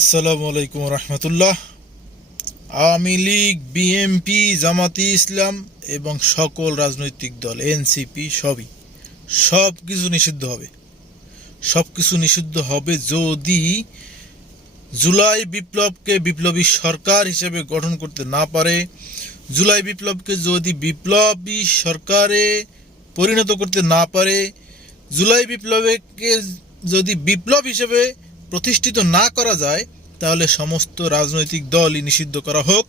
আসসালামু আলাইকুম রহমতুল্লাহ। আওয়ামী লীগ বিএমপি জামাতি ইসলাম এবং সকল রাজনৈতিক দল, এনসিপি সবই সব কিছু নিষিদ্ধ হবে। সব কিছু নিষিদ্ধ হবে যদি জুলাই বিপ্লবকে বিপ্লবী সরকার হিসেবে গঠন করতে না পারে। জুলাই বিপ্লবকে যদি বিপ্লবী সরকারে পরিণত করতে না পারে। জুলাই বিপ্লবকে যদি বিপ্লব হিসেবে প্রতিষ্ঠিত না করা যায়, তাহলে সমস্ত রাজনৈতিক দলই নিষিদ্ধ করা হোক।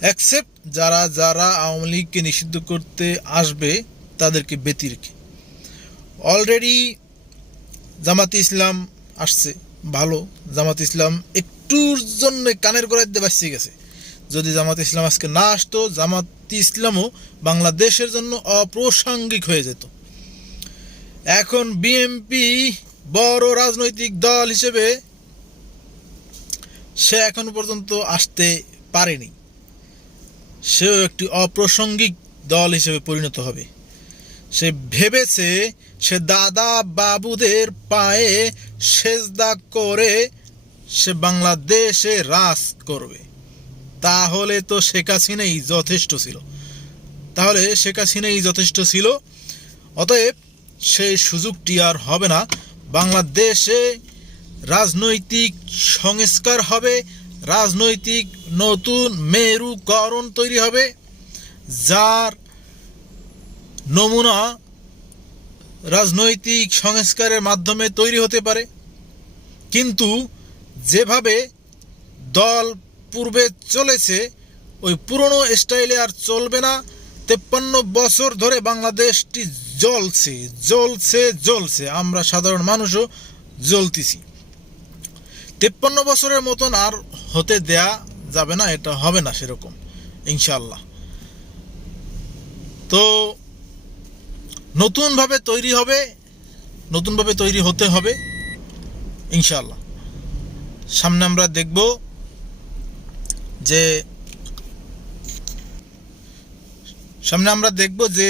অ্যাকসেপ্ট যারা যারা আওয়ামী লীগকে নিষিদ্ধ করতে আসবে, তাদেরকে ব্যতি রেখে। অলরেডি জামাতে ইসলাম আসছে, ভালো। জামাত ইসলাম একটুর জন্য কানের গোড়ায় দিয়ে বাঁচিয়ে গেছে। যদি জামাত ইসলাম আজকে না আসতো, জামাত ইসলামও বাংলাদেশের জন্য অপ্রাসঙ্গিক হয়ে যেত। এখন বিএমপি বড় রাজনৈতিক দল হিসেবে সে এখন পর্যন্ত আসতে পারেনি। সেও একটি অপ্রাসঙ্গিক দল হিসেবে পরিণত হবে। সে ভেবেছে সে দাদা বাবুদের পায়ে সেজদা করে সে বাংলাদেশে রাজ করবে। তাহলে তো শেখ হাসিনাই যথেষ্ট ছিল। তাহলে শেখ হাসিনাই যথেষ্ট ছিল, অতএব সেই সুযোগটি আর হবে না। বাংলাদেশে রাজনৈতিক সংস্কার হবে, রাজনৈতিক নতুন মেরুকরণ তৈরি হবে, যার নমুনা রাজনৈতিক সংস্কারের মাধ্যমে তৈরি হতে পারে। কিন্তু যেভাবে দল পূর্বে চলেছে, ওই পুরনো স্টাইলে আর চলবে না। তেপ্পান্ন বছর ধরে বাংলাদেশটি জ্বলছে জ্বলছে জ্বলছে। আমরা সাধারণ মানুষও জ্বলতেছি। তেপ্পান্ন বছরের মতন আর হতে দেয়া যাবে না, এটা হবে না সেরকম ইনশাল্লাহ তো নতুনভাবে তৈরি হবে, নতুনভাবে তৈরি হতে হবে ইনশাল্লাহ সামনে আমরা দেখব যে, সামনে আমরা দেখব যে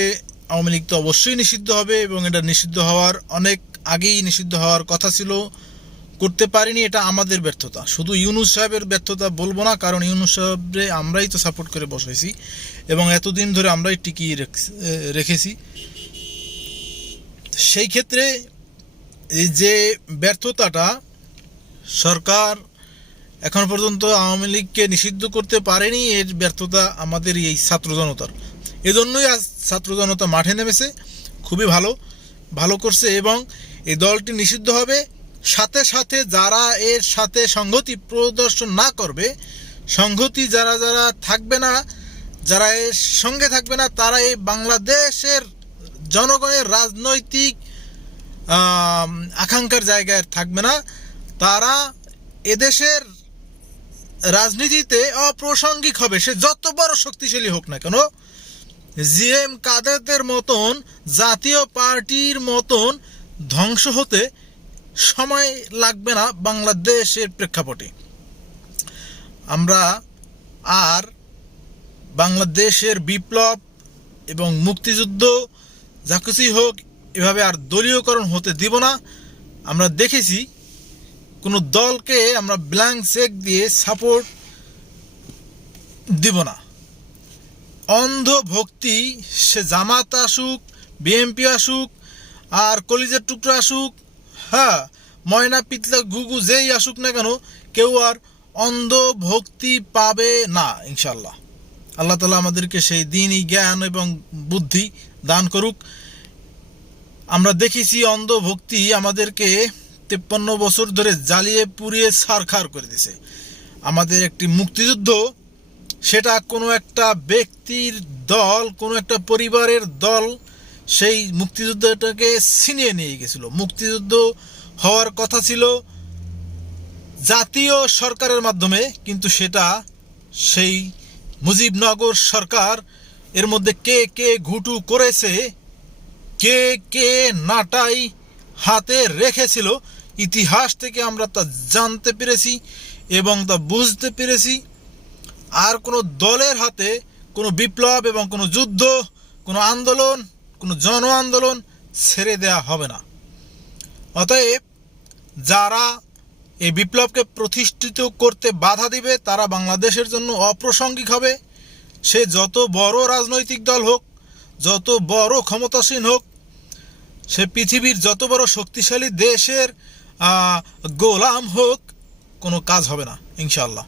আওয়ামী লীগ তো অবশ্যই নিষিদ্ধ হবে এবং এটা নিষিদ্ধ হওয়ার অনেক আগেই নিষিদ্ধ হওয়ার কথা ছিল। করতে পারিনি, এটা আমাদের ব্যর্থতা। শুধু ইউনুস সাহেবের ব্যর্থতা বলব না, কারণ ইউনুস সাহেবরে আমরাই তো সাপোর্ট করে বসাইছি এবং এতদিন ধরে আমরাই টিকিয়ে রেখ- রেখেছি। সেই ক্ষেত্রে এই যে ব্যর্থতাটা সরকার এখন পর্যন্ত আওয়ামী লীগকে নিষিদ্ধ করতে পারেনি, এর ব্যর্থতা আমাদের এই ছাত্র জনতার। এজন্যই আজ ছাত্র জনতা মাঠে নেমেছে। খুবই ভালো ভালো করছে এবং এই দলটি নিষিদ্ধ হবে। সাথে সাথে যারা এর সাথে সংহতি প্রদর্শন না করবে, সংহতি যারা যারা থাকবে না, যারা এর সঙ্গে থাকবে না, তারা এই বাংলাদেশের জনগণের রাজনৈতিক আকাঙ্ক্ষার জায়গায় থাকবে না। তারা এদেশের রাজনীতিতে অপ্রাসঙ্গিক হবে। সে যত বড় শক্তিশালী হোক না কেন জিএম কাদেরদের মতন, জাতীয় পার্টির মতন ধ্বংস হতে সময় লাগবে না বাংলাদেশের প্রেক্ষাপটে। আমরা আর বাংলাদেশের বিপ্লব এবং মুক্তিযুদ্ধ, যা কিছুই হোক, এভাবে আর দলীয়করণ হতে দিব না। আমরা দেখেছি কোনো দলকে আমরা ব্ল্যাঙ্ক চেক দিয়ে সাপোর্ট দিব না। অন্ধ ভক্তি সে জামাত আসুক বিএমপি আসুক, আর কলিজের টুকরা আসুক হ্যাঁ ময়না পিতলা ঘুঘু যেই আসুক না কেন, কেউ আর অন্ধ ভক্তি পাবে না ইনশাল্লাহ আল্লাহ তালা আমাদেরকে সেই দিনই জ্ঞান এবং বুদ্ধি দান করুক। আমরা দেখেছি অন্ধ ভক্তি আমাদেরকে তেপ্পান্ন বছর ধরে জ্বালিয়ে পুড়িয়ে সারখার করে দিছে। আমাদের একটি মুক্তিযুদ্ধ সেটা কোনো একটা ব্যক্তির দল, কোনো একটা পরিবারের দল সেই মুক্তিযুদ্ধটাকে ছিনিয়ে নিয়ে গেছিল। মুক্তিযুদ্ধ হওয়ার কথা ছিল জাতীয় সরকারের মাধ্যমে, কিন্তু সেটা সেই মুজিবনগর সরকার এর মধ্যে কে কে ঘুটু করেছে, কে কে নাটাই হাতে রেখেছিল, ইতিহাস থেকে আমরা তা জানতে পেরেছি এবং তা বুঝতে পেরেছি। আর কোনো দলের হাতে কোনো বিপ্লব এবং কোনো যুদ্ধ, কোনো আন্দোলন, কোনো জন আন্দোলন ছেড়ে দেয়া হবে না। অতএব যারা এই বিপ্লবকে প্রতিষ্ঠিত করতে বাধা দিবে, তারা বাংলাদেশের জন্য অপ্রাসঙ্গিক হবে। সে যত বড় রাজনৈতিক দল হোক, যত বড় ক্ষমতাসীন হোক, সে পৃথিবীর যত বড় শক্তিশালী দেশের গোলাম হোক, কোনো কাজ হবে না ইনশাল্লাহ